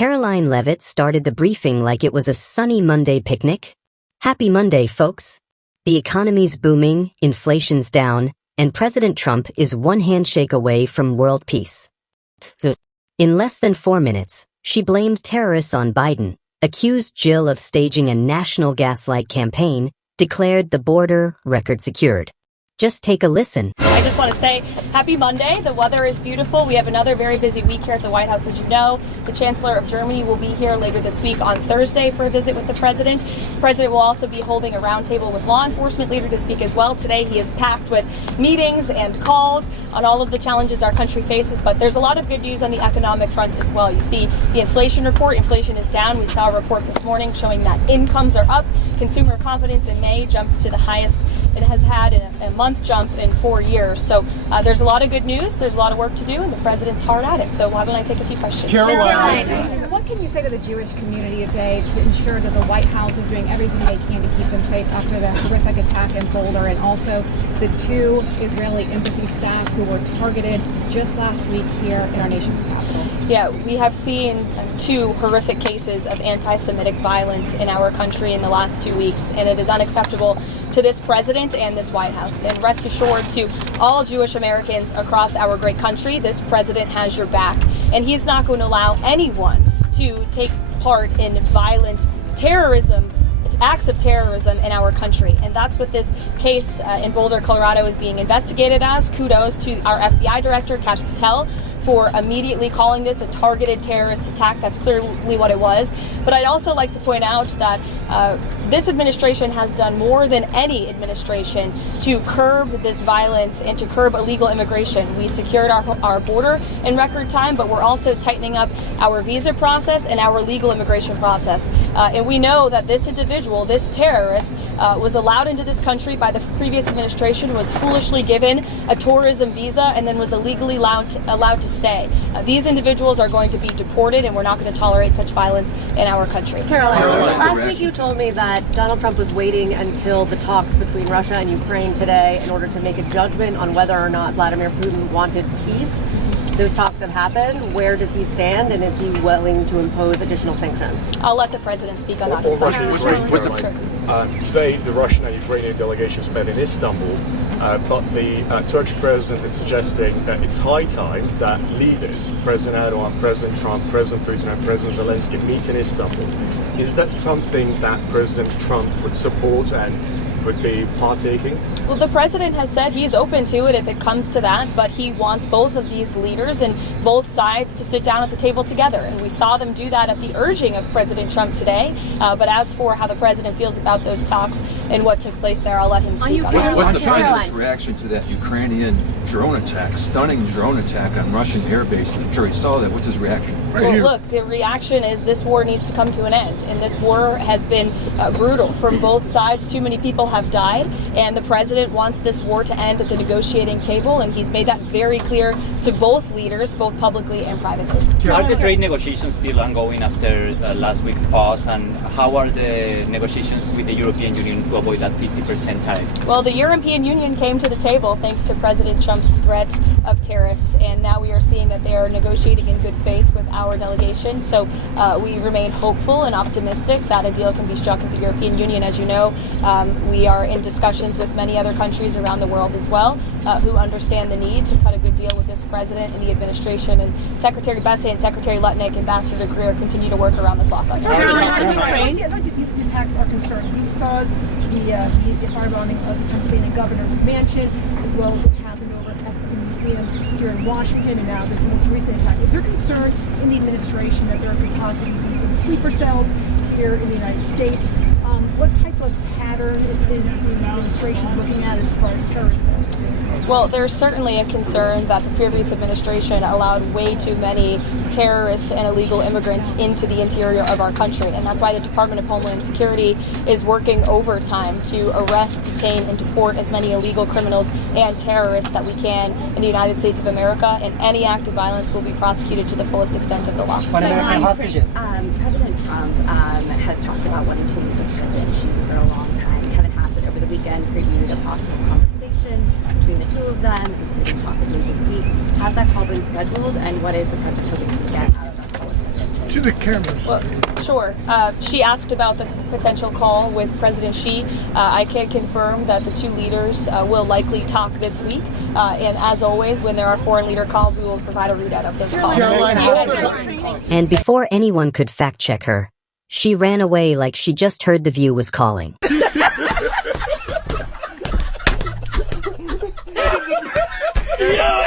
Karoline Leavitt started the briefing like it was a sunny Monday picnic. Happy Monday, folks. The economy's booming, inflation's down, and President Trump is one handshake away from world peace. In less than 4 minutes, she blamed terrorists on Biden, accused Jill of staging a national gaslight campaign, declared the border record secured. Just take a listen. I just want to say happy Monday. The weather is beautiful. We have another very busy week here at the White House, as you know. The Chancellor of Germany will be here later this week on Thursday for a visit with the President. The President will also be holding a roundtable with law enforcement later this week as well. Today he is packed with meetings and calls on all of the challenges our country faces, but there's a lot of good news on the economic front as well. You see the inflation report. Inflation is down. We saw a report this morning showing that incomes are up. Consumer confidence in May jumped to the highest it has had in a month jump in 4 years. So there's a lot of good news. There's a lot of work to do, and the President's hard at it. So why don't I take a few questions? Karoline, what can you say to the Jewish community today to ensure that the White House is doing everything they can to keep them safe after the horrific attack in Boulder, and also the 2 Israeli embassy staff who were targeted just last week here in our nation's capital? Yeah, we have seen 2 horrific cases of anti-Semitic violence in our country in the last 2 weeks, and it is unacceptable to this President and this White House. And rest assured, to all Jewish Americans across our great country, this President has your back, and he's not going to allow anyone to take part in violent terrorism, acts of terrorism in our country. And that's what this case in Boulder, Colorado is being investigated as. Kudos to our FBI Director, Kash Patel, for immediately calling this a targeted terrorist attack. That's clearly what it was. But I'd also like to point out that this administration has done more than any administration to curb this violence and to curb illegal immigration. We secured our border in record time, but we're also tightening up our visa process and our legal immigration process. And we know that this individual, this terrorist, was allowed into this country by the previous administration, was foolishly given a tourism visa, and then was illegally allowed to stay. These individuals are going to be deported, and we're not going to tolerate such violence in our country. Karoline, last week you told me that Donald Trump was waiting until the talks between Russia and Ukraine today in order to make a judgment on whether or not Vladimir Putin wanted peace. Those talks have happened. Where does he stand, and is he willing to impose additional sanctions? I'll let the President speak on that. Today, the Russian and Ukrainian delegations met in Istanbul, but the Turkish president is suggesting that it's high time that leaders, President Erdogan, President Trump, President Putin, and President Zelensky meet in Istanbul. Is that something that President Trump would support and would be partaking? Well, the President has said he's open to it if it comes to that, but he wants both of these leaders and both sides to sit down at the table together. And we saw them do that at the urging of President Trump today. But as for how the President feels about those talks and what took place there, I'll let him speak on that. What's the President's reaction to that Ukrainian drone attack, stunning drone attack on Russian air bases? I'm sure he saw that. What's his reaction? Well, look, the reaction is this war needs to come to an end. And this war has been brutal from both sides. Too many people have died. And the President wants this war to end at the negotiating table. And he's made that very clear to both leaders, both publicly and privately. Are the trade negotiations still ongoing after last week's pause? And how are the negotiations with the European Union to avoid that 50% tariff? Well, the European Union came to the table thanks to President Trump's threat of tariffs. And now we are seeing that they are negotiating in good faith with our delegation. So we remain hopeful and optimistic that a deal can be struck with the European Union. As you know, we are in discussions with many other countries around the world as well who understand the need to cut a good deal with this president and the administration. And Secretary Bessay and Secretary Lutnick, Ambassador Greer continue to work around the clock on this. These attacks are concerning. We saw the firebombing of the Pennsylvania governor's mansion, as well as what happened over at the museum here in Washington, and now this most recent attack. Is there concern in the administration that there could possibly be some sleeper cells here in the United States? What type of pattern is the administration looking at as far as terrorist cells? Well, there's certainly a concern that the previous administration allowed way too many terrorists and illegal immigrants into the interior of our country. And that's why the Department of Homeland Security is working overtime to arrest, detain, and deport as many illegal criminals and terrorists that we can in the United States of America. And any act of violence will be prosecuted to the fullest extent of the law. President Trump has talked about wanting to meet the President Xi for a long time. Kevin Hassett over the weekend previewed a possible conversation between the 2 of them, including possibly this week. Has that call been scheduled, and what is the President hoping to get out of that call with President Xi? To the cameras. Well, sure. She asked about the potential call with President Xi. I can confirm that the two leaders will likely talk this week. And as always, when there are foreign leader calls, we will provide a readout of those calls. And before anyone could fact-check her, she ran away like she just heard The View was calling. Yo!